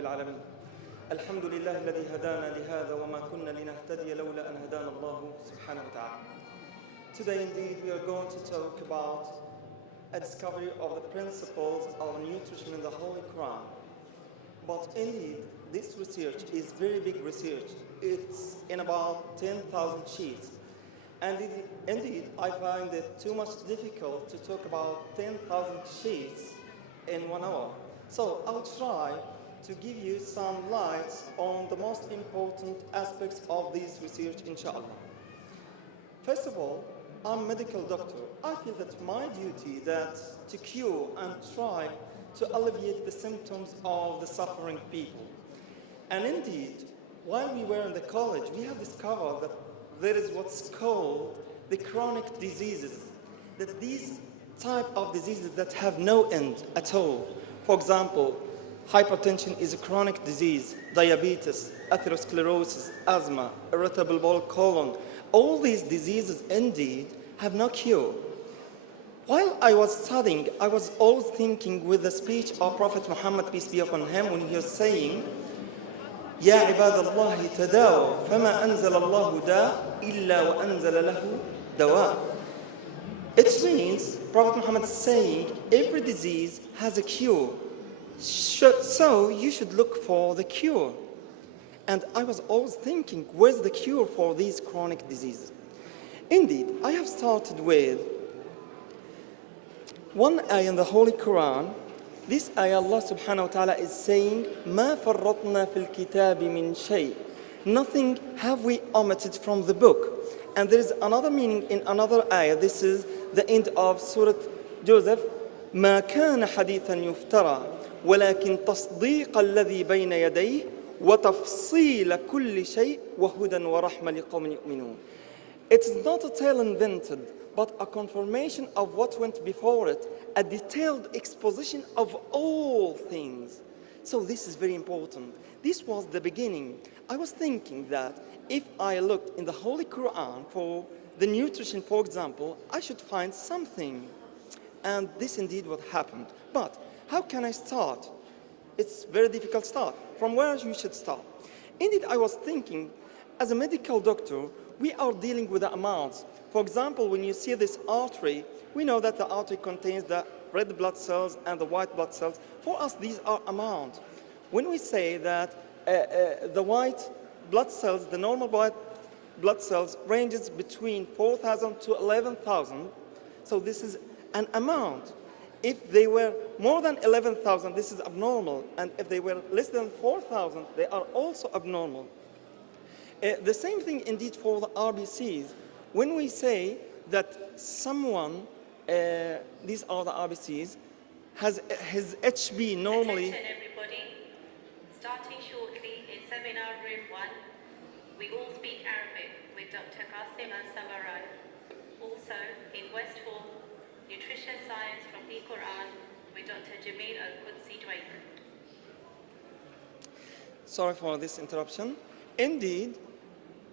العالمين الحمد لله الذي هدانا لهذا وما كنا لنهتدي لولا أن هدانا الله سبحانه وتعالى. Today indeed we are going to talk about a discovery of the principles of nutrition in the Holy Quran. But indeed this research is very big research. It's in about 10,000 sheets. And indeed I find it too much difficult to talk about 10,000 sheets in 1 hour. So I'll try to give you some lights on the most important aspects of this research, inshallah. First of all, I'm a medical doctor. I feel that my duty that to cure and try to alleviate the symptoms of the suffering people. And indeed, while we were in the college, we have discovered that there is what's called the chronic diseases, that these type of diseases that have no end at all. For example, hypertension is a chronic disease, diabetes, atherosclerosis, asthma, irritable bowel colon. All these diseases indeed have no cure. While I was studying, I was always thinking with the speech of Prophet Muhammad, peace be upon him, when he was saying, يا عباد الله تداووا فما أنزل الله داء إلا وأنزل له دواء. It means Prophet Muhammad is saying every disease has a cure. So you should look for the cure. And I was always thinking, where's the cure for these chronic diseases? Indeed, I have started with one ayah in the Holy Quran. This ayah, Allah subhanahu wa ta'ala is saying, مَا فَرَّطْنَا فِي الْكِتَابِ مِنْ شَيْءٍ. Nothing have we omitted from the book. And there is another meaning in another ayah. This is the end of Surah Joseph. مَا كَانَ حَدِيثًا يُفْتَرَى ولكن تصديق الذي بين يديه وتفصيل كل شيء وهدى ورحمة لقوم يؤمنون. It is not a tale invented, but a confirmation of what went before it, a detailed exposition of all things. So this is very important. This was the beginning. I was thinking that if I looked in the Holy Quran for the nutrition, for example, I should find something. And this indeed what happened. But how can I start? It's a very difficult start. From where you should start? Indeed, I was thinking, as a medical doctor, we are dealing with the amounts. For example, when you see this artery, we know that the artery contains the red blood cells and the white blood cells. For us, these are amounts. When we say that the white blood cells, the normal white blood cells, ranges between 4,000 to 11,000, so this is an amount. If they were more than 11,000, this is abnormal. And if they were less than 4,000, they are also abnormal. The same thing indeed for the RBCs. When we say that someone, these are the RBCs, has his HB normally... Attention everybody, starting shortly in seminar room 1, we all speak Arabic with Dr. Qasim and Samarai. Also in West Hall, Nutrition Science from the Quran with Dr. Jamil Al-Qudsi Dwayk. Sorry for this interruption. Indeed,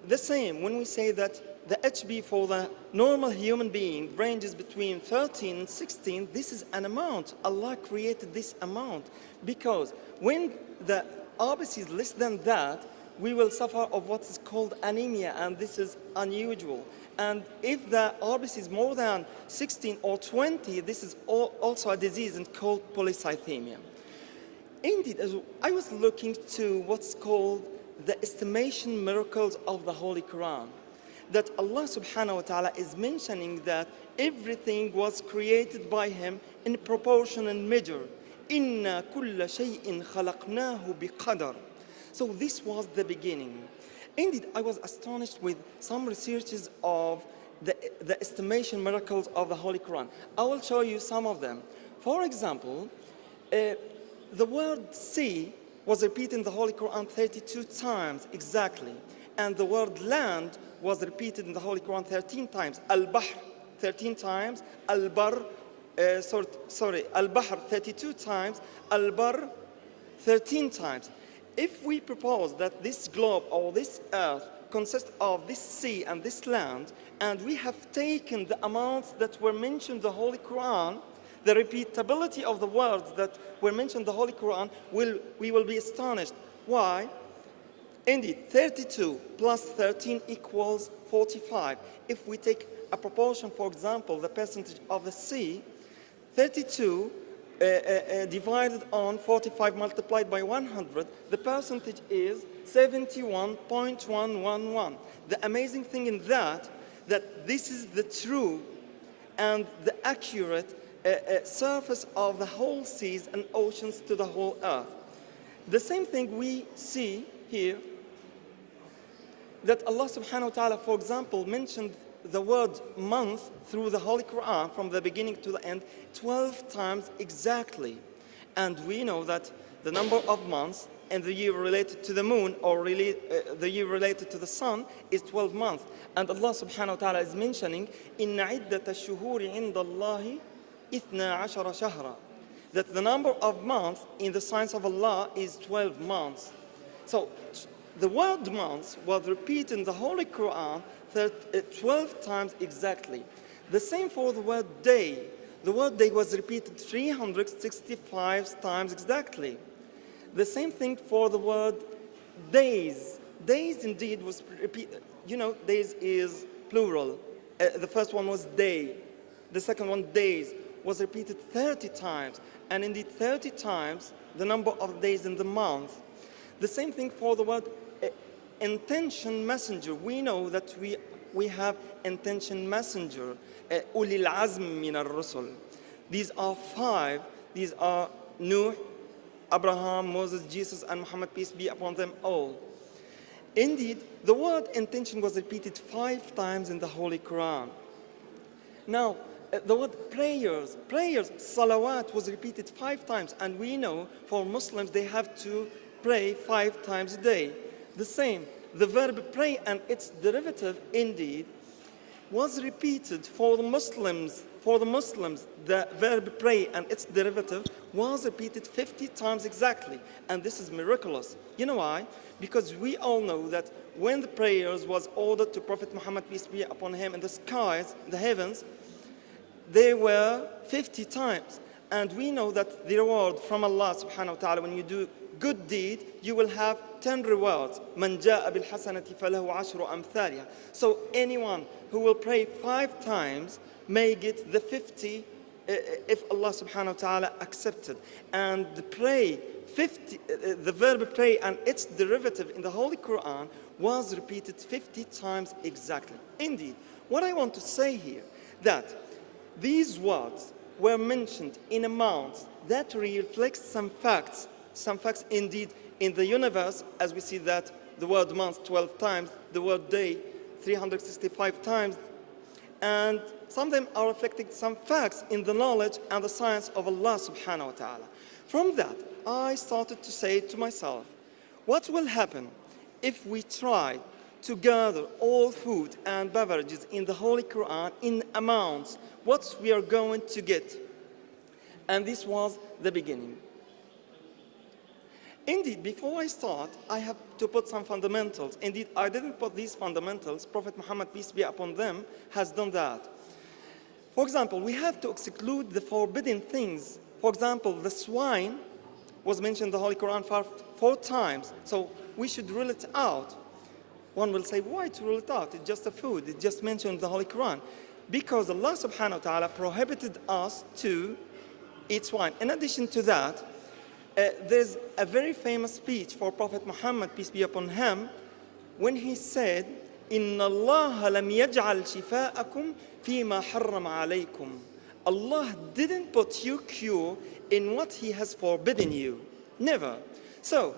the same when we say that the HB for the normal human being ranges between 13 and 16, this is an amount. Allah created this amount because when the RBC is less than that, we will suffer of what is called anemia, and this is unusual. And if the RBC is more than 16 or 20, this is also a disease called polycythemia. Indeed, as I was looking to what's called the estimation miracles of the Holy Quran, that Allah subhanahu wa ta'ala is mentioning that everything was created by Him in proportion and measure. إِنَّا كُلَّ شَيْءٍ خَلَقْنَاهُ بِقَدَرٍ. So this was the beginning. Indeed, I was astonished with some researches of the estimation miracles of the Holy Quran. I will show you some of them. For example, the word sea was repeated in the Holy Quran 32 times exactly. And the word land was repeated in the Holy Quran 13 times. Al-Bahr 13 times. Al-Bahr 32 times. Al-Bar 13 times. If we propose that this globe or this earth consists of this sea and this land, and we have taken the amounts that were mentioned in the Holy Quran, the repeatability of the words that were mentioned in the Holy Quran, we will be astonished. Why? Indeed, 32 plus 13 equals 45. If we take a proportion, for example, the percentage of the sea, 32 divided on 45 multiplied by 100, the percentage is 71.111. The amazing thing in that this is the true and the accurate surface of the whole seas and oceans to the whole earth. The same thing we see here, that Allah subhanahu wa ta'ala, for example, mentioned the word month through the Holy Quran from the beginning to the end 12 times exactly. And we know that the number of months and the year related to the moon or the year related to the sun is 12 months. And Allah subhanahu wa ta'ala is mentioning إِنَّ عِدَّةَ الشُّهُورِ عِنْدَ اللَّهِ 12 شهرا, that the number of months in the science of Allah is 12 months. So the word months was repeated in the Holy Quran 12 times exactly. The same for the word day. The word day was repeated 365 times exactly. The same thing for the word days. Days indeed was repeated. You know, days is plural. The first one was day. The second one, days, was repeated 30 times. And indeed 30 times the number of days in the month. The same thing for the word intention messenger. We know that we have intention messenger. أولي العزم من الرسل. These are 5. These are Nuh, Abraham, Moses, Jesus, and Muhammad, peace be upon them all. Indeed, the word intention was repeated 5 times in the Holy Quran. Now, the word prayers, salawat, was repeated 5 times. And we know for Muslims they have to pray 5 times a day. The same, the verb pray and its derivative, indeed, was repeated for the Muslims. The verb pray and its derivative was repeated 50 times exactly. And this is miraculous. You know why? Because we all know that when the prayers was ordered to Prophet Muhammad, peace be upon him, in the skies, the heavens, they were 50 times. And we know that the reward from Allah subhanahu wa ta'ala, when you do good deed, you will have 10 rewards. مَنْ جَاءَ بِالْحَسَنَةِ فَلَهُ عَشْرُ أَمْثَالِهَا. So anyone who will pray 5 times may get the 50 if Allah subhanahu wa ta'ala accepted. And the verb pray and its derivative in the Holy Quran was repeated 50 times exactly. Indeed, what I want to say here, that these words were mentioned in amounts that reflect some facts indeed in the universe, as we see that the word month 12 times, the word day 365 times, and some of them are reflecting some facts in the knowledge and the science of Allah subhanahu wa ta'ala. From that, I started to say to myself, what will happen if we try to gather all food and beverages in the Holy Quran in amounts? What we are going to get? And this was the beginning. Indeed, before I start, I have to put some fundamentals. Indeed, I didn't put these fundamentals. Prophet Muhammad, peace be upon them, has done that. For example, we have to exclude the forbidden things. For example, the swine was mentioned in the Holy Quran 4 times, so we should rule it out. One will say, why to rule it out? It's just a food. It's just mentioned in the Holy Quran. Because Allah subhanahu wa ta'ala prohibited us to eat swine. In addition to that, there's a very famous speech for Prophet Muhammad, peace be upon him, when he said, إِنَّ اللَّهَ لَمْ يَجْعَلْ شِفَاءَكُمْ فِي مَا حَرَّمَ عَلَيْكُمْ. Allah didn't put you cure in what He has forbidden you. Never. So,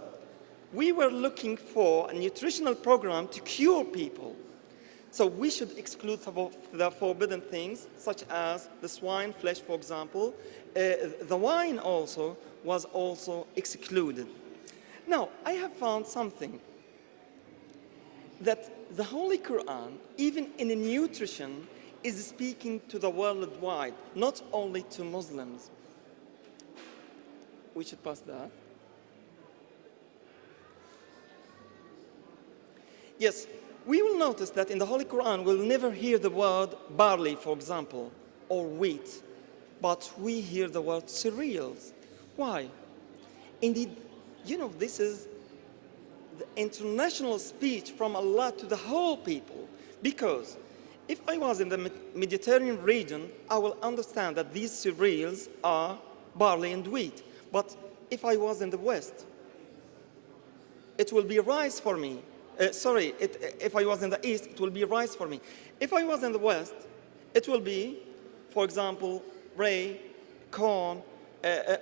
we were looking for a nutritional program to cure people. So we should exclude the forbidden things, such as the swine flesh, for example. The wine also was also excluded. Now, I have found something, that the Holy Quran, even in nutrition, is speaking to the worldwide, not only to Muslims. We should pass that. Yes, we will notice that in the Holy Quran we'll never hear the word barley, for example, or wheat. but we hear the word cereals. Why? Indeed, this is the international speech from Allah to the whole people. Because if I was in the Mediterranean region, I will understand that these cereals are barley and wheat. But if I was in the West, it will be rice for me. If I was in the East, it will be rice for me. If I was in the West, it will be, for example, rye, corn,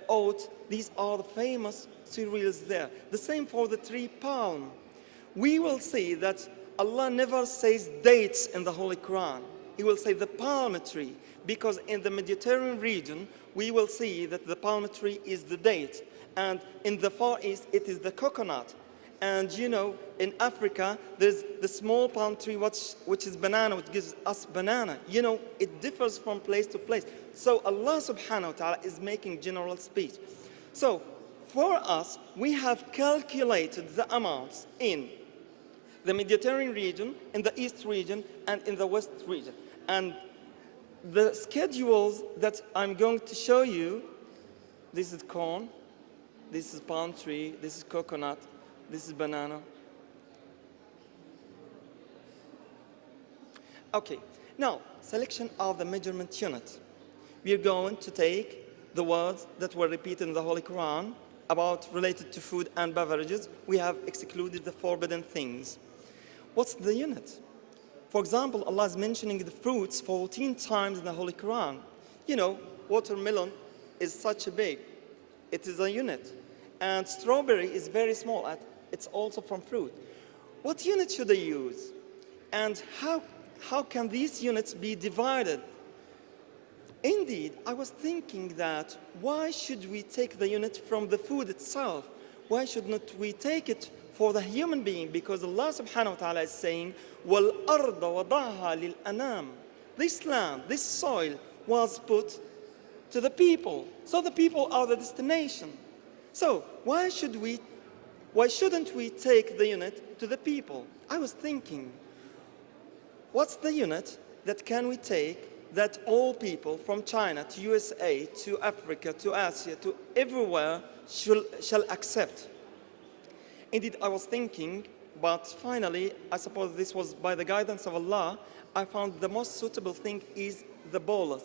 oat. These are the famous cereals there. The same for the tree palm. We will see that Allah never says dates in the Holy Quran. He will say the palm tree, because in the Mediterranean region, we will see that the palm tree is the date. And in the Far East, it is the coconut. And in Africa, there's the small palm tree, which is banana, which gives us banana. It differs from place to place. So Allah subhanahu wa ta'ala is making general speech. So for us, we have calculated the amounts in the Mediterranean region, in the East region, and in the West region. And the schedules that I'm going to show you, this is corn, this is palm tree, this is coconut, this is banana. Okay, now, selection of the measurement unit. We are going to take the words that were repeated in the Holy Quran related to food and beverages. We have excluded the forbidden things. What's the unit? For example, Allah is mentioning the fruits 14 times in the Holy Quran. Watermelon is such a big. It is a unit. And strawberry is very small. It's also from fruit. What unit should I use? And how can these units be divided? Indeed, I was thinking that why should we take the unit from the food itself? Why should not we take it for the human being? Because Allah subhanahu wa ta'ala is saying, وَالْأَرْضَ وَضَعَهَا لِلْأَنَامِ. This land, this soil was put to the people. So the people are the destination. So why shouldn't we take the unit to the people? I was thinking, what's the unit that can we take that all people from China to USA to Africa to Asia to everywhere shall accept? Indeed, I was thinking, but finally, I suppose this was by the guidance of Allah, I found the most suitable thing is the bolus,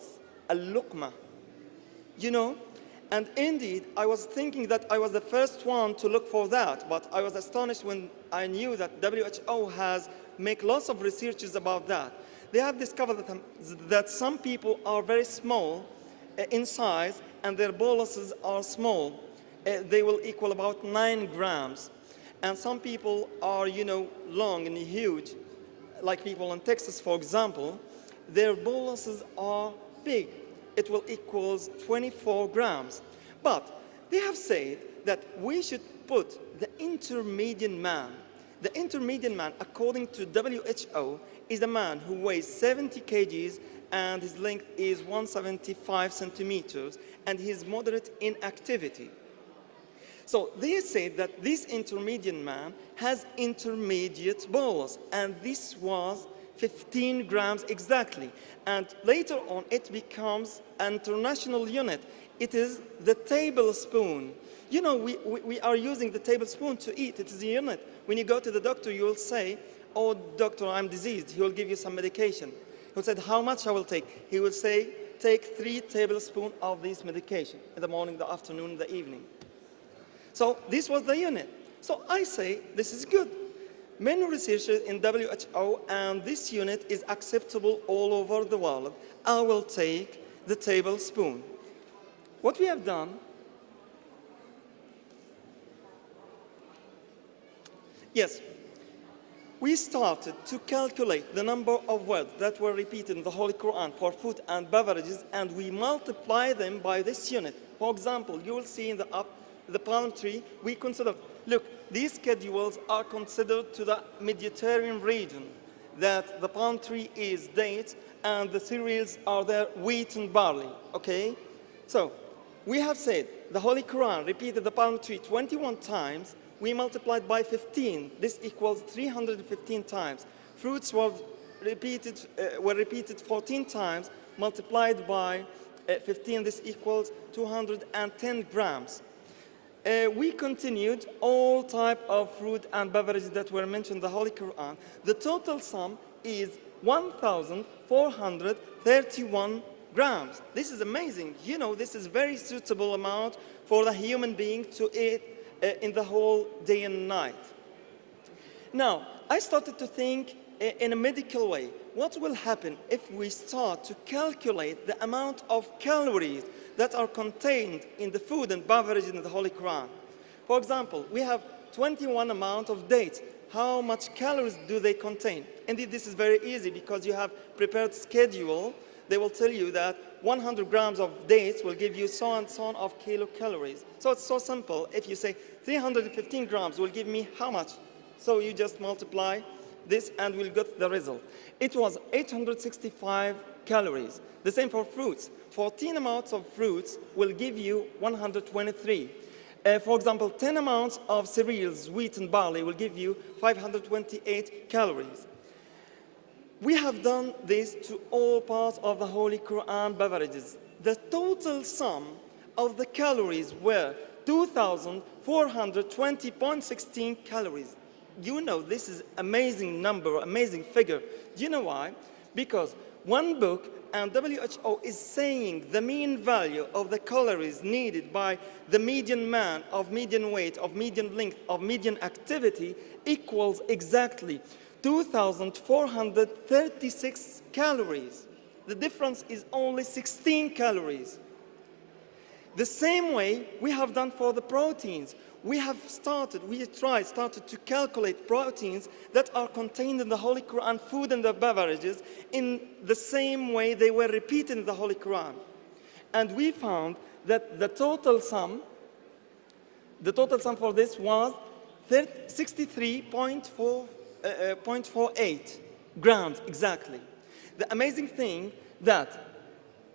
al-luqma. And indeed, I was thinking that I was the first one to look for that, but I was astonished when I knew that WHO has made lots of researches about that. They have discovered that some people are very small in size and their boluses are small. They will equal about 9 grams. And some people are, long and huge, like people in Texas, for example. Their boluses are big. It will equal 24 grams. But they have said that we should put the intermediate man. The intermediate man, according to WHO, is a man who weighs 70 kgs and his length is 175 centimeters and he is moderate in activity. So they say that this intermediate man has intermediate bolus, and this was 15 grams exactly. And later on, it becomes an international unit. It is the tablespoon. We are using the tablespoon to eat. It is a unit. When you go to the doctor, you will say, "Oh, doctor, I'm diseased." He will give you some medication. He will say, "How much I will take?" He will say, "Take 3 tablespoons of this medication in the morning, the afternoon, the evening." So this was the unit. So I say, this is good. Many researchers in WHO, and this unit is acceptable all over the world. I will take the tablespoon. What we have done, yes, we started to calculate the number of words that were repeated in the Holy Quran for food and beverages, and we multiply them by this unit. For example, you will see in the palm tree, we consider, look, these schedules are considered to the Mediterranean region, that the palm tree is dates and the cereals are there, wheat and barley, okay? So we have said the Holy Quran repeated the palm tree 21 times, we multiplied by 15, this equals 315 times. Fruits were repeated 14 times, multiplied by 15, this equals 210 grams. We continued all type of fruit and beverages that were mentioned in the Holy Quran. The total sum is 1,431 grams. This is amazing. You know, this is very suitable amount for the human being to eat in the whole day and night. Now, I started to think in a medical way. What will happen if we start to calculate the amount of calories that are contained in the food and beverages in the Holy Quran? For example, we have 21 amount of dates. How much calories do they contain? Indeed, this is very easy because you have prepared schedule. They will tell you that 100 grams of dates will give you so and so on of kilocalories. So it's so simple. If you say 315 grams will give me how much? So you just multiply this and we'll get the result. It was 865 calories. The same for fruits. 14 amounts of fruits will give you 123. For example, 10 amounts of cereals, wheat and barley will give you 528 calories. We have done this to all parts of the Holy Quran beverages. The total sum of the calories were 2,420.16 calories. You know, this is amazing number, amazing figure. Do you know why? Because one book and WHO is saying the mean value of the calories needed by the median man of median weight, of median length, of median activity equals exactly 2,436 calories. The difference is only 16 calories. The same way we have done for the proteins. We started to calculate proteins that are contained in the Holy Quran, food and the beverages, in the same way they were repeated in the Holy Quran. And we found that the total sum for this was 63.48 grams exactly. The amazing thing that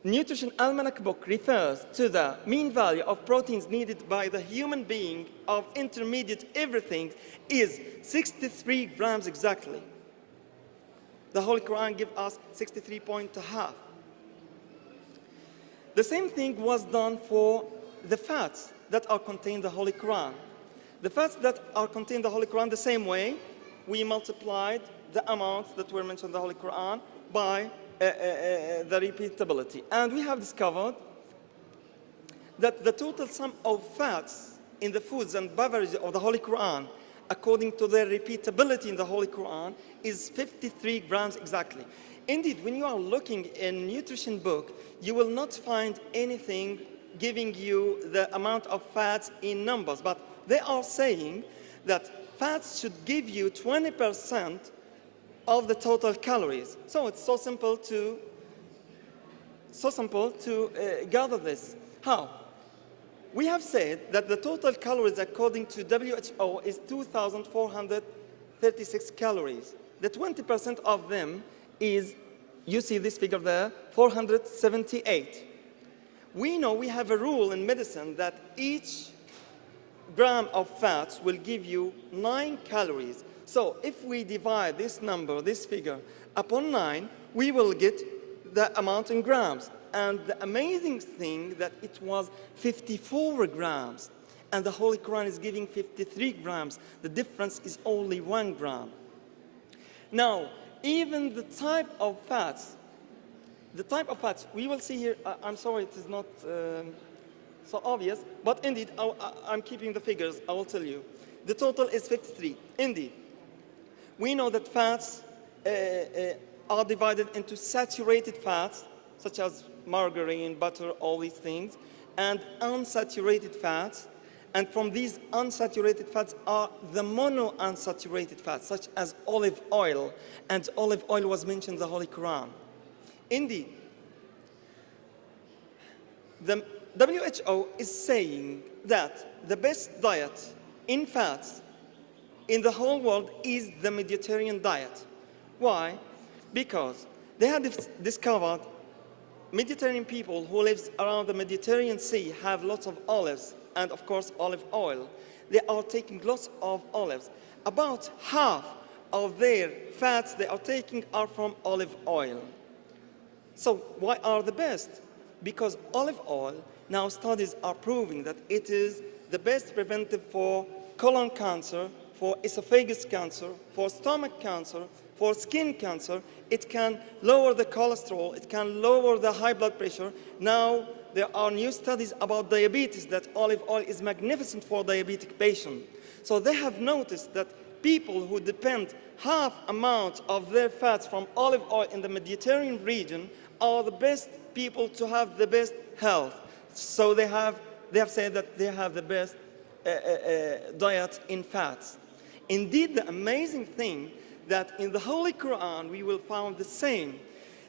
Nutrition Almanac book refers to the mean value of proteins needed by the human being of intermediate everything is 63 grams exactly. The Holy Quran gives us 63.5. The same thing was done for the fats that are contained in the Holy Quran. The fats that are contained in the Holy Quran, the same way, we multiplied the amounts that were mentioned in the Holy Quran by the repeatability. And we have discovered that the total sum of fats in the foods and beverages of the Holy Quran, according to their repeatability in the Holy Quran, is 53 grams exactly. Indeed, when you are looking in nutrition book, you will not find anything giving you the amount of fats in numbers, but they are saying that fats should give you 20% of the total calories. So it's so simple to gather this. How? We have said that the total calories according to WHO is 2,436 calories. The 20% of them is, you see this figure there, 478. We know we have a rule in medicine that each gram of fats will give you 9 calories. So if we divide this number, this figure, upon 9, we will get the amount in grams. And the amazing thing that it was 54 grams, and the Holy Quran is giving 53 grams. The difference is only 1 gram. Now, even the type of fats, we will see here, I'm sorry it is not so obvious, but indeed, I'm keeping the figures, I will tell you. The total is 53, indeed. We know that fats are divided into saturated fats, such as margarine, butter, all these things, and unsaturated fats. And from these unsaturated fats are the monounsaturated fats, such as olive oil. And olive oil was mentioned in the Holy Quran. Indeed, the WHO is saying that the best diet in fats in the whole world is the Mediterranean diet. Why? Because they have discovered Mediterranean people who live around the Mediterranean Sea have lots of olives and, of course, olive oil. They are taking lots of olives. About half of their fats they are taking are from olive oil. So why are the best? Because olive oil, now studies are proving that it is the best preventive for colon cancer, for esophagus cancer, for stomach cancer, for skin cancer. It can lower the cholesterol, it can lower the high blood pressure. Now there are new studies about diabetes that olive oil is magnificent for diabetic patients. So they have noticed that people who depend half amount of their fats from olive oil in the Mediterranean region are the best people to have the best health. So they have said that they have the best diet in fats. Indeed, the amazing thing that in the Holy Quran we will find the same.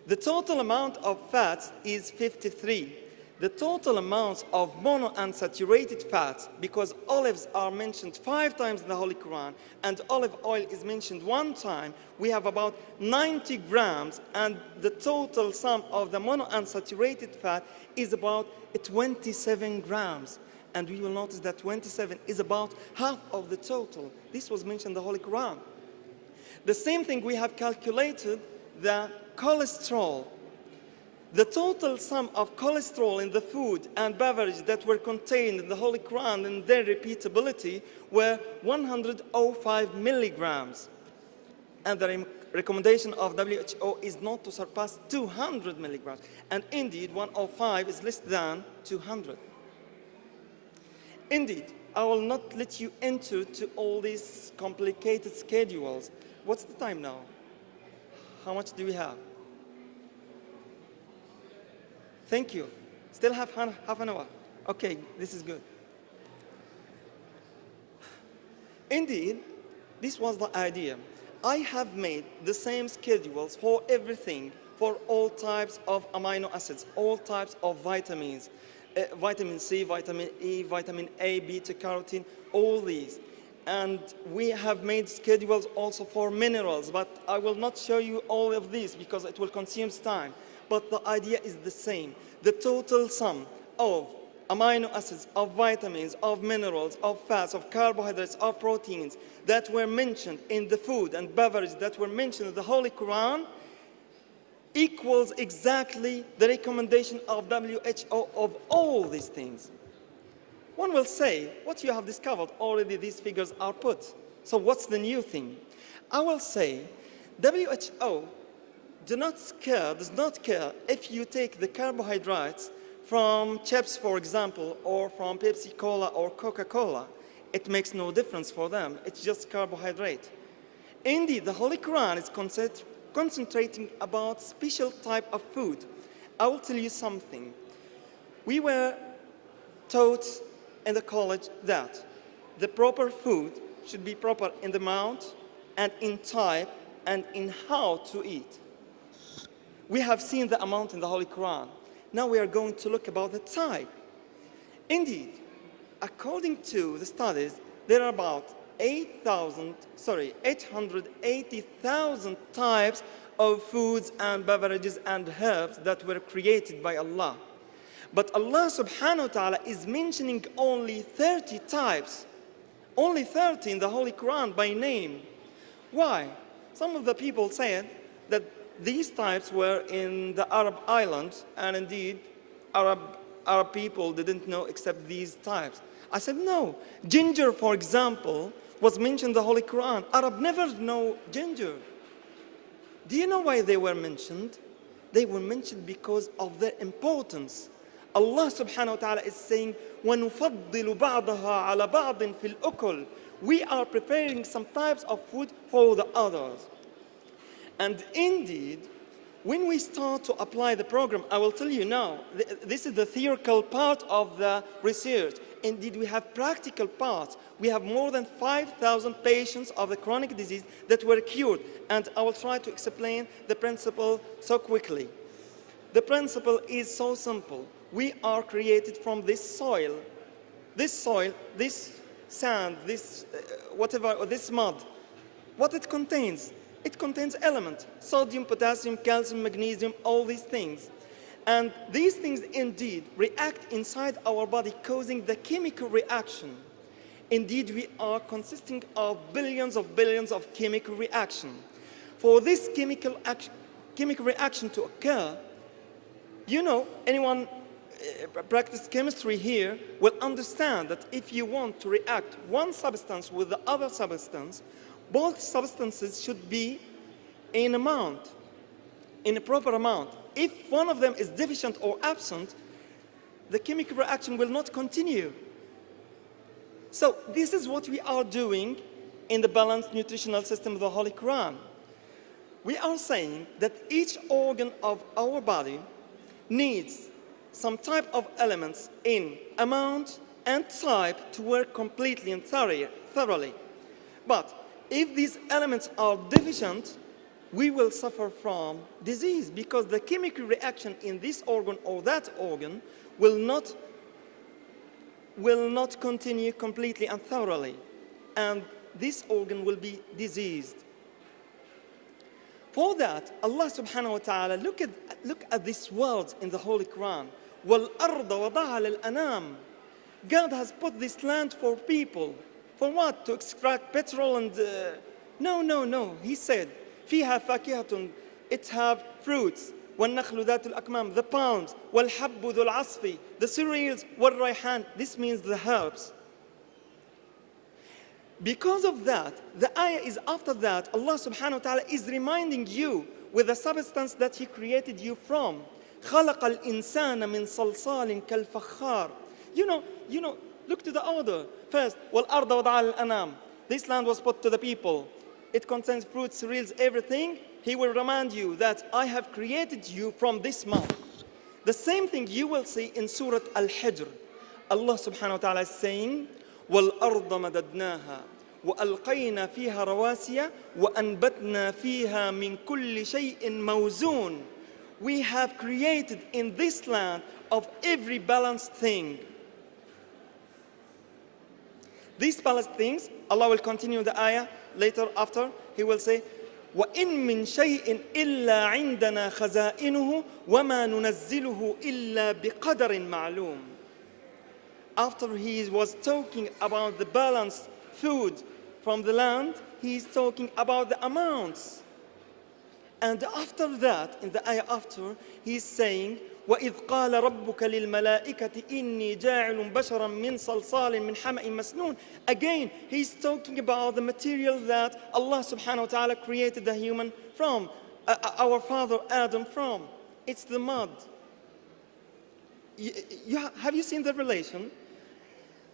The total amount of fats is 53. The total amounts of monounsaturated fats, because olives are mentioned 5 times in the Holy Quran and olive oil is mentioned 1 time, we have about 90 grams, and the total sum of the monounsaturated fat is about 27 grams. And we will notice that 27 is about half of the total. This was mentioned in the Holy Quran. The same thing, we have calculated the cholesterol. The total sum of cholesterol in the food and beverage that were contained in the Holy Quran and their repeatability were 105 milligrams. And the recommendation of WHO is not to surpass 200 milligrams. And indeed, 105 is less than 200. Indeed, I will not let you enter to all these complicated schedules. What's the time now? How much do we have? Thank you. Still have half an hour. Okay, this is good. Indeed, this was the idea. I have made the same schedules for everything, for all types of amino acids, all types of vitamins, vitamin C, vitamin E, vitamin A, beta-carotene, all these. And we have made schedules also for minerals, but I will not show you all of these because it will consume time. But the idea is the same. The total sum of amino acids, of vitamins, of minerals, of fats, of carbohydrates, of proteins that were mentioned in the food and beverage that were mentioned in the Holy Quran equals exactly the recommendation of WHO of all these things. One will say, what you have discovered, already these figures are put. So what's the new thing? I will say, WHO does not care if you take the carbohydrates from chips, for example, or from Pepsi Cola or Coca-Cola. It makes no difference for them. It's just carbohydrate. Indeed, the Holy Quran is concentrating about special type of food. I will tell you something. We were taught in the college that the proper food should be proper in the amount and in type and in how to eat. We have seen the amount in the Holy Quran. Now we are going to look about the type. Indeed, according to the studies, there are about 880,000 types of foods and beverages and herbs that were created by Allah. But Allah subhanahu wa ta'ala is mentioning only 30 types, only 30 in the Holy Quran by name. Why? Some of the people said that these types were in the Arab islands, and indeed Arab people didn't know except these types. I said no. Ginger, for example, was mentioned in the Holy Quran. Arab never know ginger. Do you know why they were mentioned? They were mentioned because of their importance. Allah subhanahu wa ta'ala is saying, وَنُفَضِّلُ بَعْضَهَا عَلَى بَعْضٍ فِي الْأُكُلِ. We are preparing some types of food for the others. And indeed, when we start to apply the program, I will tell you now, this is the theoretical part of the research. Indeed, we have practical parts. We have more than 5,000 patients of the chronic disease that were cured. And I will try to explain the principle so quickly. The principle is so simple. We are created from this soil, this sand, this this mud. What it contains? It contains elements, sodium, potassium, calcium, magnesium, all these things. And these things indeed react inside our body, causing the chemical reaction. Indeed, we are consisting of billions of chemical reaction. For this chemical reaction to occur, you know, anyone practice chemistry here will understand that if you want to react one substance with the other substance, both substances should be in amount, in a proper amount. If one of them is deficient or absent, the chemical reaction will not continue. So this is what we are doing in the balanced nutritional system of the Holy Quran. We are saying that each organ of our body needs some type of elements in amount and type to work completely and thoroughly. But if these elements are deficient, we will suffer from disease because the chemical reaction in this organ or that organ will not continue completely and thoroughly, and this organ will be diseased. For that, Allah subhanahu wa ta'ala, look at these words in the Holy Quran. وَالْأَرْضَ وَضَعَ لِلْأَنَامِ. God has put this land for people. For what? To extract petrol and... No. He said, فِيهَا فَاكِهَةٌ. It have fruits. وَالنَّخْلُ ذَاتُ الْأَكْمَامِ. The palms. وَالْحَبُّ ذُو الْعَصْفِ. The cereals. وَالرَّيْحَانِ. This means the herbs. Because of that, the ayah is after that, Allah subhanahu wa ta'ala is reminding you with the substance that He created you from. خَلَقَ الْإِنسَانَ مِنْ صَلْصَالٍ كَالْفَخَّارِ. You know, look to the order. First, وَالْأَرْضَ وَضَعَ الْأَنَامِ. This land was put to the people. It contains fruits, cereals, everything. He will remind you that I have created you from this mouth. The same thing you will see in Surah Al-Hijr. Allah subhanahu wa ta'ala is saying, وَالْأَرْضَ مَدَدْنَاهَا وَأَلْقَيْنَا فِيهَا رَوَاسِيَ وَأَنْبَتْنَا فِيهَا مِنْ كُلِّ شَيْءٍ مَوْزُونٍ. We have created in this land of every balanced thing. These balanced things, Allah will continue the ayah later after. He will say, وَإِن مِّن شَيْءٍ إِلَّا عِندَنَا خَزَائِنُهُ وَمَا نُنَزِّلُهُ إِلَّا بِقَدَرٍ مَعْلُومٍ. After he was talking about the balanced food from the land, he is talking about the amounts. And after that, in the ayah after, he is saying, وَإِذْ قَالَ رَبُّكَ لِلْمَلَائِكَةِ إِنِّي جَاعِلٌ بَشَرًا مِّن صَلْصَالٍ مِّنْ حَمَإٍ مَسْنُونٍ. Again, he's talking about the material that Allah subhanahu wa ta'ala created the human from, our father Adam from. It's the mud. Have you seen the relation?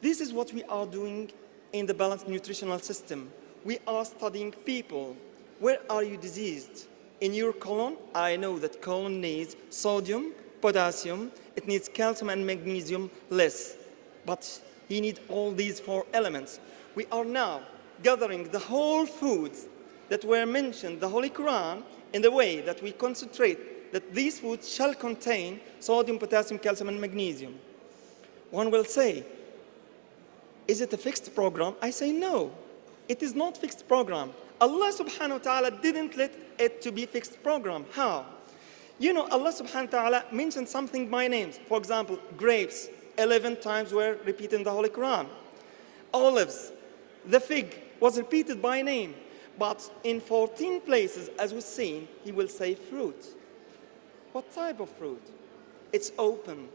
This is what we are doing in the balanced nutritional system. We are studying people. Where are you diseased? In your colon, I know that colon needs sodium, potassium, it needs calcium and magnesium less. But you need all these four elements. We are now gathering the whole foods that were mentioned in the Holy Quran in the way that we concentrate that these foods shall contain sodium, potassium, calcium, and magnesium. One will say, is it a fixed program? I say no, it is not fixed program. Allah subhanahu wa ta'ala didn't let it to be fixed program. How? You know, Allah subhanahu wa ta'ala mentioned something by names. For example, grapes, 11 times were repeated in the Holy Quran. Olives, the fig was repeated by name. But in 14 places, as we've seen, he will say fruit. What type of fruit? It's open.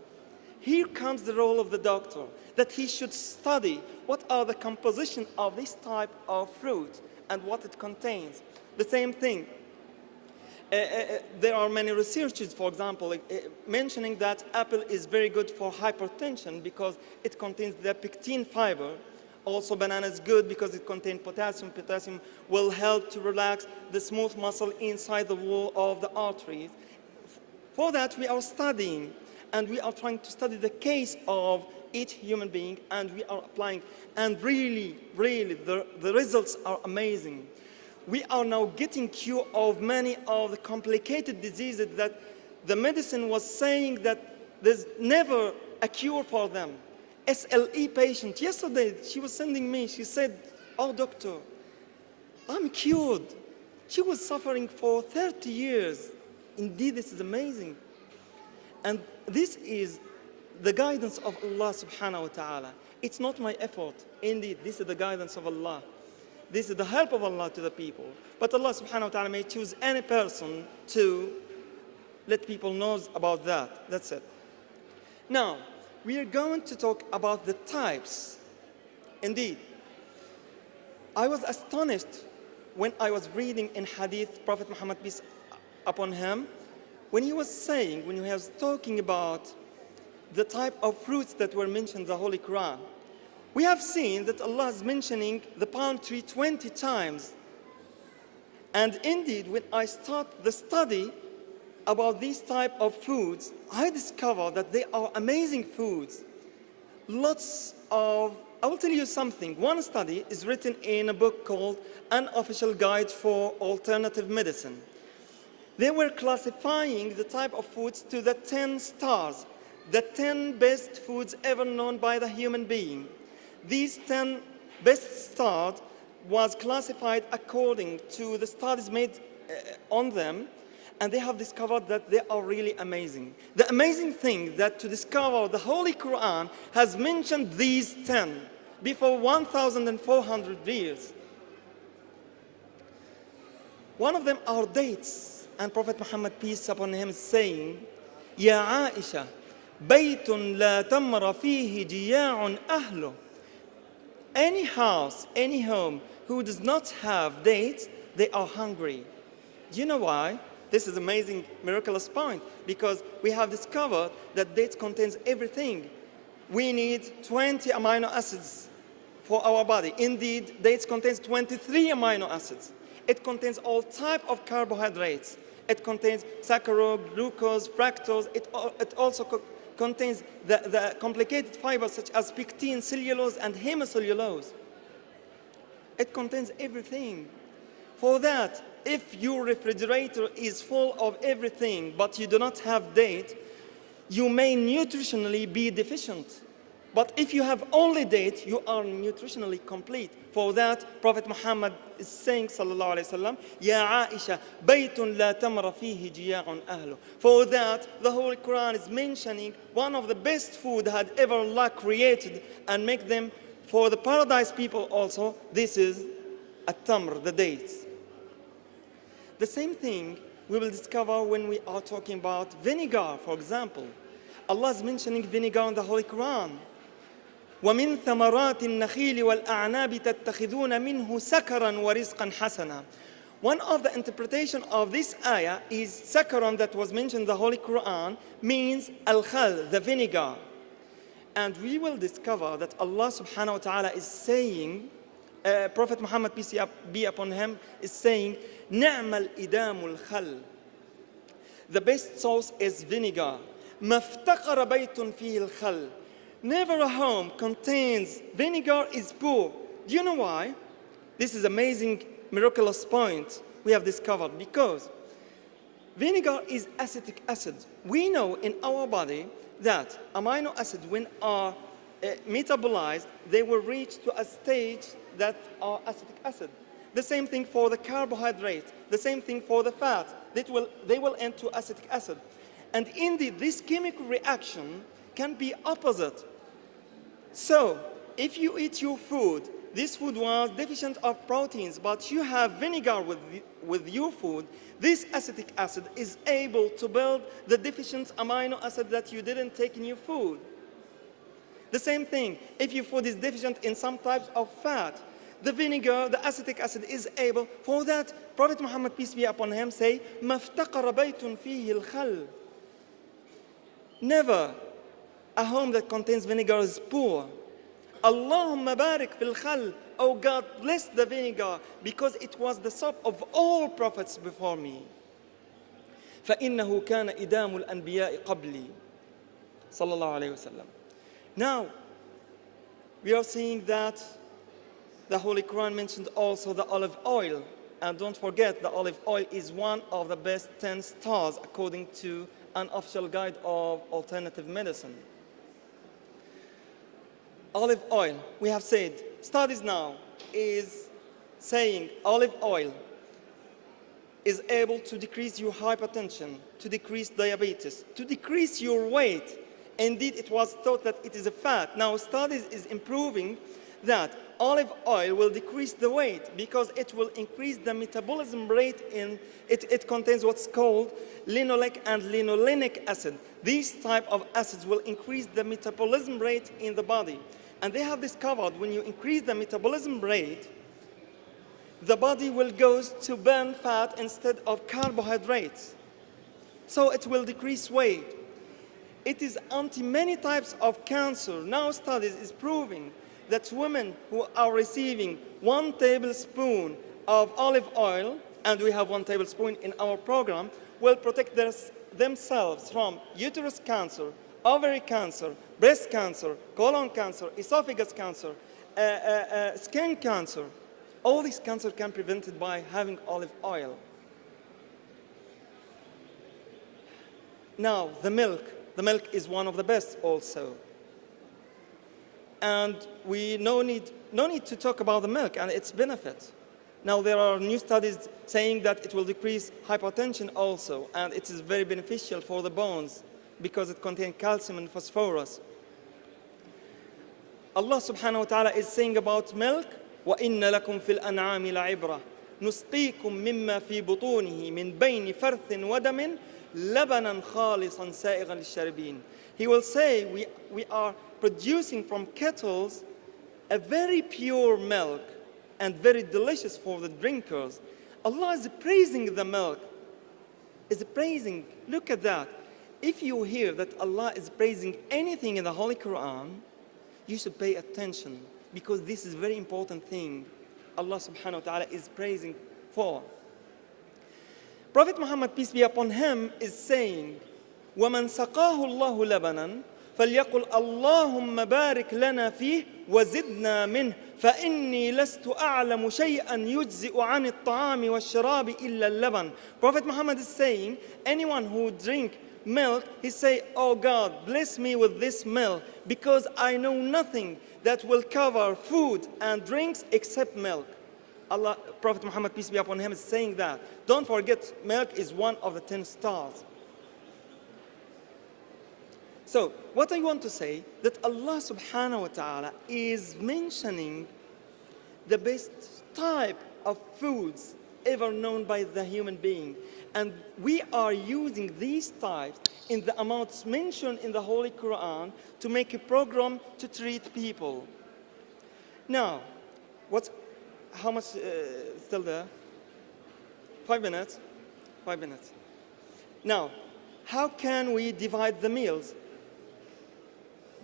Here comes the role of the doctor, that he should study what are the composition of this type of fruit and what it contains. The same thing. There are many researches, for example, mentioning that apple is very good for hypertension because it contains the pectin fiber. Also, banana is good because it contains potassium. Potassium will help to relax the smooth muscle inside the wall of the arteries. For that, we are studying, and we are trying to study the case of each human being, and we are applying. And really, the results are amazing. We are now getting cure of many of the complicated diseases that the medicine was saying that there's never a cure for them. SLE patient, yesterday she was sending me, she said, oh doctor, I'm cured. She was suffering for 30 years. Indeed, this is amazing. And this is the guidance of Allah subhanahu wa ta'ala. It's not my effort. Indeed, this is the guidance of Allah. This is the help of Allah to the people. But Allah subhanahu wa ta'ala may choose any person to let people know about that. That's it. Now, we are going to talk about the types. Indeed, I was astonished when I was reading in Hadith, Prophet Muhammad, peace upon him, when he was talking about the type of fruits that were mentioned in the Holy Quran. We have seen that Allah is mentioning the palm tree 20 times. And indeed, when I start the study about these type of foods, I discovered that they are amazing foods. I will tell you something. One study is written in a book called Unofficial Guide for Alternative Medicine. They were classifying the type of foods to the 10 stars, the 10 best foods ever known by the human being. These 10 best stars was classified according to the studies made on them, and they have discovered that they are really amazing. The amazing thing that to discover the Holy Quran has mentioned these 10 before 1,400 years. One of them are dates, and Prophet Muhammad, peace upon him, is saying, Ya Aisha, baytun la tamra fihi jiya'un ahlu. Any house, any home who does not have dates, they are hungry. Do you know why? This is amazing, miraculous point, because we have discovered that dates contains everything. We need 20 amino acids for our body. Indeed, dates contains 23 amino acids. It contains all type of carbohydrates. It contains saccharose, glucose, fructose. It also contains the complicated fibers such as pectin, cellulose, and hemicellulose. It contains everything. For that, if your refrigerator is full of everything, but you do not have date, you may nutritionally be deficient. But if you have only date, you are nutritionally complete. For that, Prophet Muhammad is saying, sallallahu alayhi wasallam, Ya Aisha, baytun la tamra fihi jiya'un ahlu. For that, the Holy Quran is mentioning one of the best food had ever Allah created and make them for the paradise people also. This is at-tamr, the dates. The same thing we will discover when we are talking about vinegar, for example. Allah is mentioning vinegar in the Holy Quran. وَمِن ثَمَرَاتِ النَّخِيلِ وَالْأَعْنَابِ تَتَّخِذُونَ مِنْهُ سَكَرًا وَرِزْقًا حَسَنًا. One of the interpretation of this ayah is sakaran that was mentioned in the Holy Quran means al-khal, the vinegar. And we will discover that Allah subhanahu wa ta'ala is saying, Prophet Muhammad, peace be upon him, is saying, نعم الإدام الخل. The best sauce is vinegar. ما افتقر بيت فيه الخل. Never a home contains vinegar is poor. Do you know why? This is amazing, miraculous point we have discovered, because vinegar is acetic acid. We know in our body that amino acids, when are metabolized, they will reach to a stage that are acetic acid. The same thing for the carbohydrate, the same thing for the fat. They will end to acetic acid. And indeed, this chemical reaction can be opposite. So, if you eat your food, this food was deficient of proteins, but you have vinegar with your food, this acetic acid is able to build the deficient amino acid that you didn't take in your food. The same thing, if your food is deficient in some types of fat, the vinegar, the acetic acid is able, for that, Prophet Muhammad, peace be upon him, say, مَا افْتَقَرَ بَيْتٌ فِيهِ الْخَلِّ. Never a home that contains vinegar is poor. Allahumma barik fil khal. Oh God, bless the vinegar, because it was the soap of all prophets before me. فَإِنَّهُ كَانَ إِدَامُ الْأَنْبِيَاءِ قَبْلِي. Sallallahu alayhi wa sallam. Now, we are seeing that the Holy Quran mentioned also the olive oil. And don't forget, the olive oil is one of the best 10 stars according to an official guide of alternative medicine. Olive oil, we have said, studies now is saying olive oil is able to decrease your hypertension, to decrease diabetes, to decrease your weight. Indeed, it was thought that it is a fat. Now, studies is improving that olive oil will decrease the weight because it will increase the metabolism rate in it. It contains what's called linoleic and linolenic acid. These type of acids will increase the metabolism rate in the body. And they have discovered when you increase the metabolism rate, the body will go to burn fat instead of carbohydrates. So it will decrease weight. It is anti many types of cancer. Now studies is proving that women who are receiving 1 tablespoon of olive oil, and we have 1 tablespoon in our program, will protect themselves from uterus cancer, ovary cancer, breast cancer, colon cancer, esophagus cancer, skin cancer. All these cancers can be prevented by having olive oil. Now, the milk. The milk is one of the best also. And we no need to talk about the milk and its benefits. Now, there are new studies saying that it will decrease hypertension also, and it is very beneficial for the bones because it contains calcium and phosphorus. Allah subhanahu wa ta'ala is saying about milk, وَإِنَّ لَكُمْ فِي الْأَنْعَامِ لَعِبْرَةً نُسْقِيكُم مِّمَّا فِي بُطُونِهِ مِن بَيْنِ فَرْثٍ وَدَمٍ لَبَنًا خَالِصًا سَائِغًا لِلشَّارِبِينَ. He will say, we are producing from kettles a very pure milk and very delicious for the drinkers. Allah is praising the milk. Is praising. Look at that. If you hear that Allah is praising anything in the Holy Quran, you should pay attention because this is a very important thing Allah subhanahu wa ta'ala is praising for. Prophet Muhammad, peace be upon him, is saying, وَمَنْ سَقَاهُ اللَّهُ لَبَنًا فَلْيَقُلْ اللَّهُمَّ بَارِكْ لَنَا فِيهِ وَزِدْنَا مِنْهِ فَإِنِّي لَسْتُ أَعْلَمُ شَيْئًا يُجْزِئُ عَنِ الطَّعَامِ وَالشَّرَابِ إِلَّا اللَّبَنَ. Prophet Muhammad is saying, anyone who drink milk, he say, oh God, bless me with this milk because I know nothing that will cover food and drinks except milk. Allah, Prophet Muhammad, peace be upon him, is saying that. Don't forget, milk is one of the 10 stars. So, what I want to say, that Allah subhanahu wa ta'ala is mentioning the best type of foods ever known by the human being. And we are using these types in the amounts mentioned in the Holy Quran to make a program to treat people. Now, how much still there? 5 minutes? 5 minutes. Now, how can we divide the meals?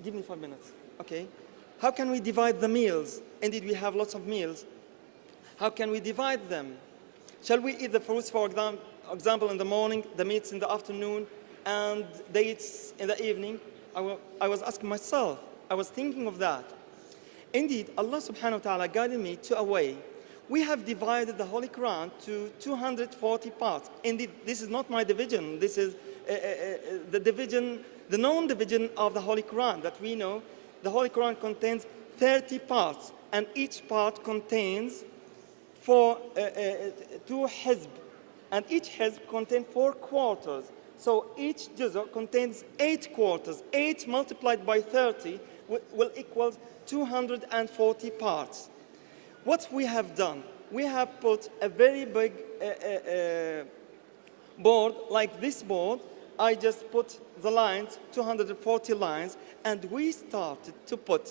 Give me 5 minutes. Okay. How can we divide the meals? Indeed, we have lots of meals. How can we divide them? Shall we eat the fruits, for example, in the morning, the meats in the afternoon, and dates in the evening? I was asking myself, I was thinking of that. Indeed, Allah subhanahu wa ta'ala guided me to a way. We have divided the Holy Quran to 240 parts. Indeed, this is not my division. This is the division, the known division of the Holy Quran that we know. The Holy Quran contains 30 parts, and each part contains 2 hizb, and each hizb contains 4 quarters. So each juz'ah contains 8 quarters. 8 multiplied by 30 will equal 240 parts. What we have done, we have put a very big board, like this board. I just put the lines, 240 lines, and we started to put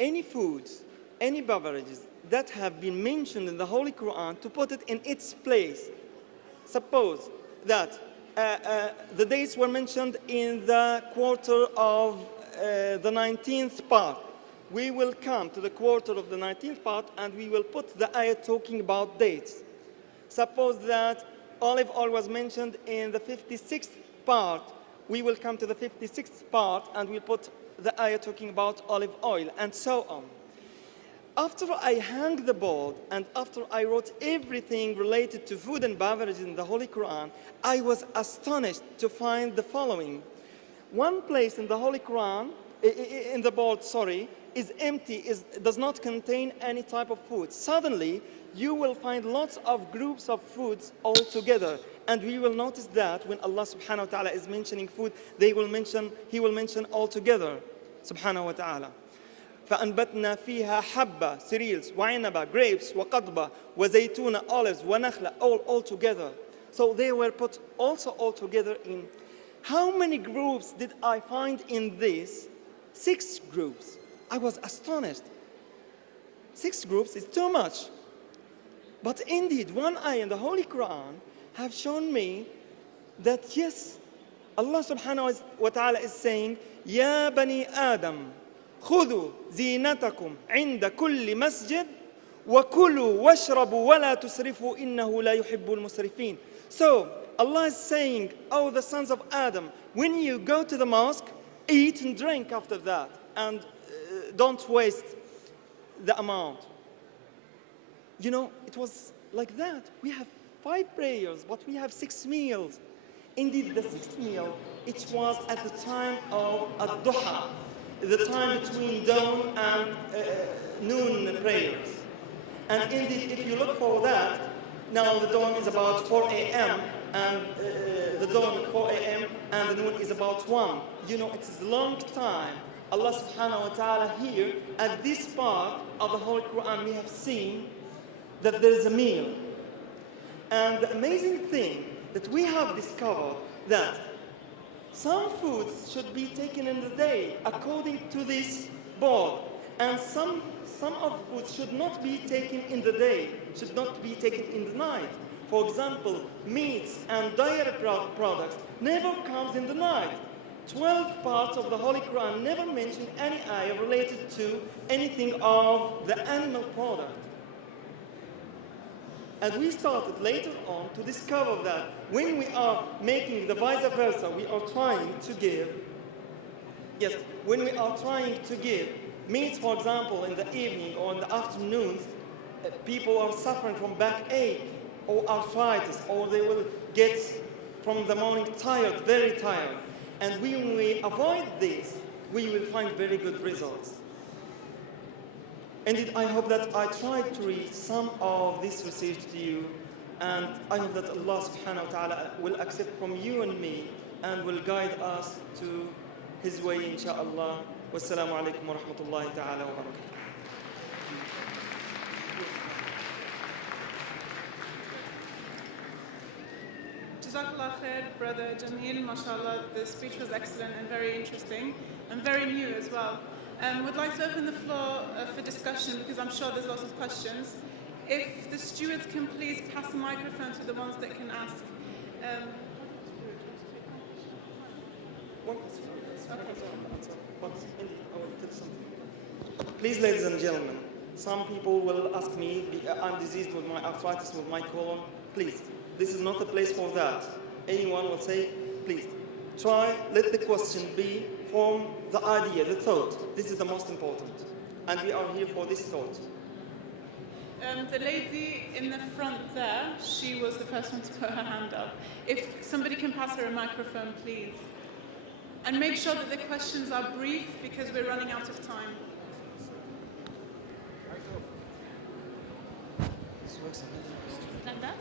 any foods, any beverages that have been mentioned in the Holy Quran, to put it in its place. Suppose that the dates were mentioned in the quarter of the 19th part. We will come to the quarter of the 19th part and we will put the ayah talking about dates. Suppose that olive oil was mentioned in the 56th part. We will come to the 56th part and we'll put the ayah talking about olive oil, and so on. After I hung the board and after I wrote everything related to food and beverages in the Holy Quran, I was astonished to find the following. One place in the Holy Quran, in the board, is empty, does not contain any type of food. Suddenly, you will find lots of groups of foods all together. And we will notice that when Allah subhanahu wa ta'ala is mentioning food, He will mention all together, subhanahu wa ta'ala. فأنبتنا فيها حبة cereals وعنبة grapes وقضبة وزيتون olives ونخلة all together. So they were put also all together in. How many groups did I find in this? 6 groups. I was astonished. 6 groups is too much. But indeed, one ayah in the Holy Quran have shown me that yes, Allah subhanahu wa ta'ala is saying, Ya bani Adam, خذوا زينتكم عند كل مسجد وكلوا واشربوا ولا تسرفوا إنه لا يحب المسرفين. So Allah is saying, oh the sons of Adam, when you go to the mosque, eat and drink after that, and don't waste the amount. You know, it was like that. We have 5 prayers, but we have 6 meals. Indeed, the 6th meal, it was at the time of ad-duha, the time between dawn and noon prayers. And indeed, if you look for that, now the dawn is about 4 a.m. and the dawn 4 a.m. and the noon is about 1. You know, it is a long time. Allah subhanahu wa ta'ala here, at this part of the Holy Quran, we have seen that there is a meal. And the amazing thing that we have discovered that some foods should be taken in the day according to this board, and some of the foods should not be taken in the day, should not be taken in the night. For example, meats and dietary products never comes in the night. 12 parts of the Holy Quran never mention any ayah related to anything of the animal product. And we started later on to discover that when we are making the vice versa, we are trying to give, when we are trying to give meats, for example, in the evening or in the afternoons, people are suffering from backache or arthritis, or they will get from the morning tired, very tired. And when we avoid this, we will find very good results. Indeed, I hope that I tried to read some of this research to you, and I hope that Allah subhanahu wa ta'ala will accept from you and me and will guide us to His way, inshaAllah. Wassalamu alaikum wa rahmatullahi ta'ala wa barakatuh. Jazakallah khair, Brother Jamil, mashallah. The speech was excellent and very interesting and very new as well. Would like to open the floor for discussion because I'm sure there's lots of questions. If the stewards can please pass the microphone to the ones that can ask. Please, ladies and gentlemen, some people will ask me, I'm diseased with my arthritis, with my colon. Please, this is not the place for that. Anyone will say, please, try, let the question be from the idea, the thought. This is the most important. And we are here for this thought. The lady in the front there, she was the first one to put her hand up. If somebody can pass her a microphone, please. And make sure that the questions are brief because we're running out of time. Like that?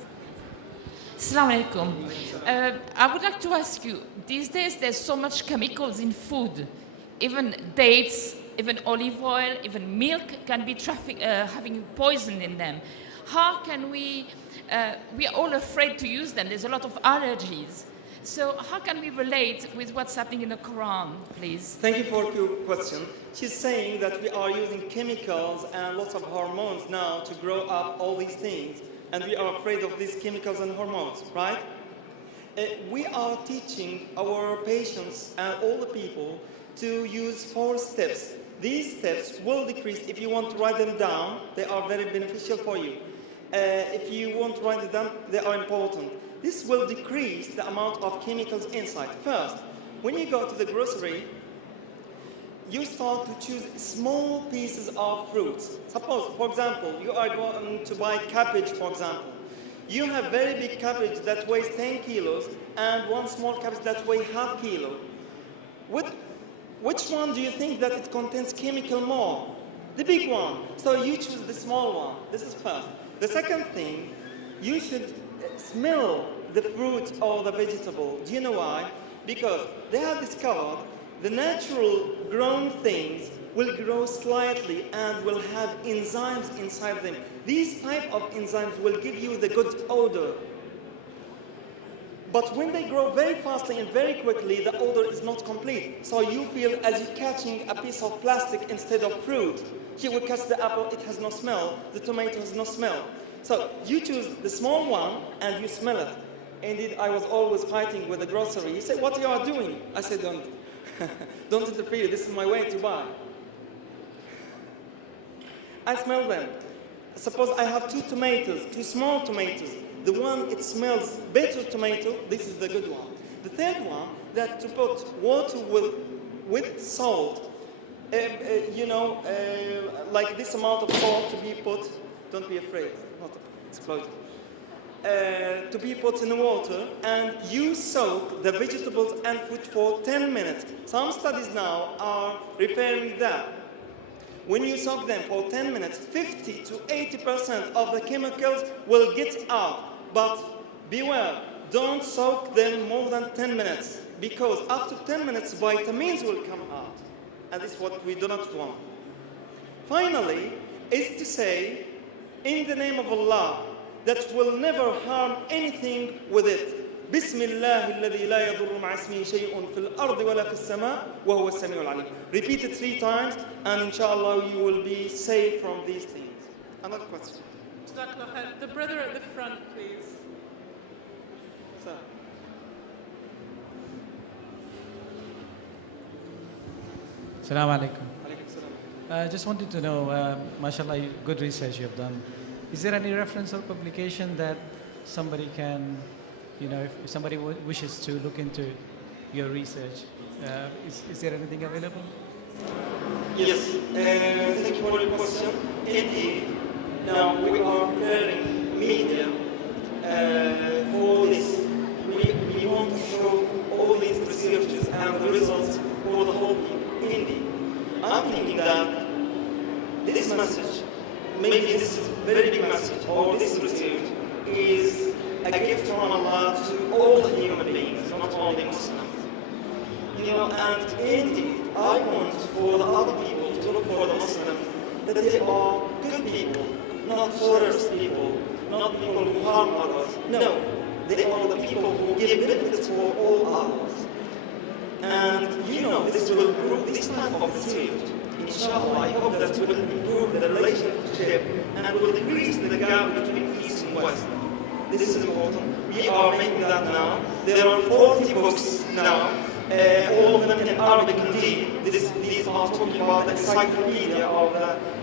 Assalamu alaikum. I would like to ask you, these days there's so much chemicals in food, even dates, even olive oil, even milk can be having poison in them. How can we are all afraid to use them, there's a lot of allergies. So how can we relate with what's happening in the Quran, please? Thank you for your question. She's saying that we are using chemicals and lots of hormones now to grow up all these things, and we are afraid of these chemicals and hormones, right? We are teaching our patients and all the people to use 4 steps. These steps will decrease. If you want to write them down, they are very beneficial for you. If you want to write them down, they are important. This will decrease the amount of chemicals inside. First, when you go to the grocery, you start to choose small pieces of fruits. Suppose, for example, you are going to buy cabbage, for example. You have very big cabbage that weighs 10 kilos and one small cabbage that weighs half kilo. Which one do you think that it contains chemical more? The big one. So you choose the small one. This is first. The second thing, you should smell the fruit or the vegetable. Do you know why? Because they have discovered The natural grown things will grow slightly and will have enzymes inside them. These type of enzymes will give you the good odor. But when they grow very fastly and very quickly, the odor is not complete. So you feel as you're catching a piece of plastic instead of fruit. You will catch the apple, it has no smell. The tomato has no smell. So you choose the small one and you smell it. Indeed, I was always fighting with the grocery. He said, "What you are doing?" I said, don't interfere, this is my way to buy. I smell them. Suppose I have two tomatoes, two small tomatoes. The one, it smells better tomato, this is the good one. The third one, that to put water with salt, like this amount of salt to be put, don't be afraid, not exploding. To be put in the water, and you soak the vegetables and fruit for 10 minutes. Some studies now are referring that when you soak them for 10 minutes, 50 to 80% of the chemicals will get out. But beware, don't soak them more than 10 minutes, because after 10 minutes, vitamins will come out. And this is what we do not want. Finally, is to say, in the name of Allah, that will never harm anything with it. بسم الله الذي لا يضر مع اسمه شيء في الأرض ولا في السماء وهو السميع العليم. Repeat it 3 times and inshallah you will be safe from these things. Another question. The brother at the front, please. Sir. Assalamu alaikum. I just wanted to know, mashallah, good research you have done. Is there any reference or publication that somebody can, if somebody wishes to look into your research, is there anything available? Yes, thank you for your question. Indeed, now we are preparing media for this. We want to show all these researches and the results for the whole people. Indeed, I'm thinking that this message, maybe this is a very big message, or this research is a gift from Allah to all the human beings, not only Muslims. And indeed, I want for the other people to look for the Muslims that they are good people, not terrorist people, not people who harm others. No, they are the people who give benefits for all others. And this will improve this type of research. Inshallah, I hope that will improve the relationship and will decrease the gap between East and West. This is important. We are making that now. There are 40 books now, all of them in Arabic indeed. These are talking about the encyclopedia of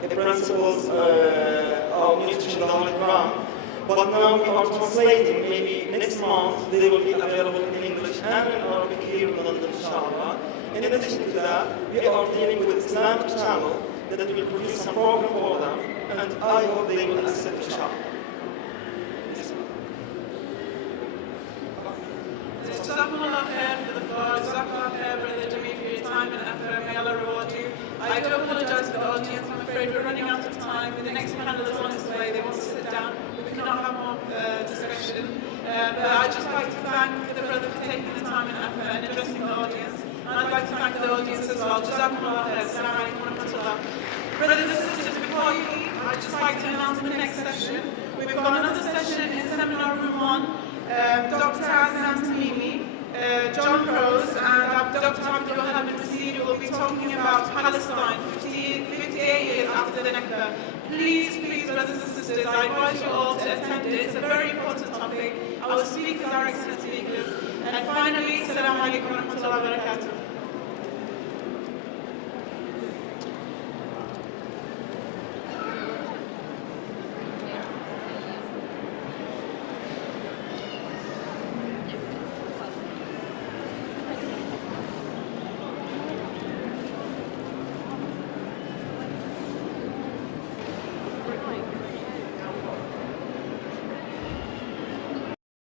the principles of nutrition in the Holy Quran. But now we are translating, maybe next month they will be available in English and in Arabic here in London, inshallah. In addition to that, we are dealing with Islamic channel that will produce some program for them, and I hope they will accept the inshallah. Jazakumullah khair for the floor. Jazakumullah khair, Brother Jameel, for your time and effort. May Allah reward you. I do apologize to the audience. I'm afraid we're running out of time. The next panel is on its way. They want to sit down. We cannot have more discussion. But I'd just like to thank the brother for taking the time and effort and addressing the audience. And I'd like to thank the audience as well. Jazakumullah khair. Assalamu alaikum wa rahmatullah. Brothers and sisters, before you leave, I'd just like to announce the next session. We've got another session in Seminar Room 1. Dr. Azam Tamimi, John Rose, and Dr. Abdul Wahab al-Masiri will be talking about Palestine 58 years after the Nakba. Please, brothers and sisters, I invite you all to attend it. It's a very important topic. Our speakers are excellent speakers. And finally, Assalamu alaikum wa rahmatullahi wa barakatuh.